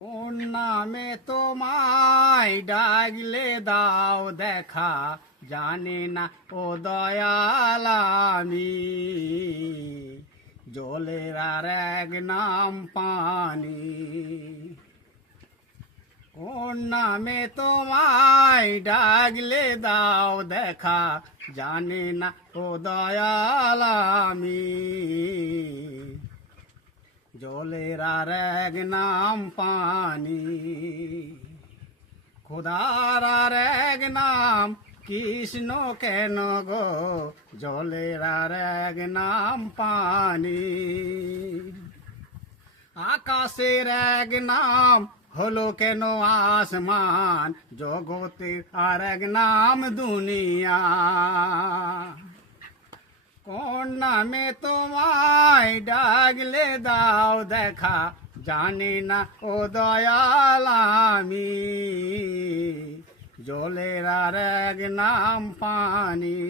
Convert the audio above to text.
কোন নামে তোমায় ডাকলে দাও দেখা, জানি না ও দয়াল আমি। জলের আর এক নাম পানি। কোন নামে তোমায় ডাকলে দাও দেখা, জানি না ও দয়াল আমি। জলের আর এক নাম পানি। খোদার আর এক নাম কৃষ্ণ কেন গো, জলের আর এক নাম পানি। আকাশের এক নাম হলো কেন আসমান, জগতের আর এক নাম দুনিয়া। কোন নামে তোমায় ডাকলে দাও দেখা, জানি না ও দয়াল আমি। জলের আর এক নাম পানি।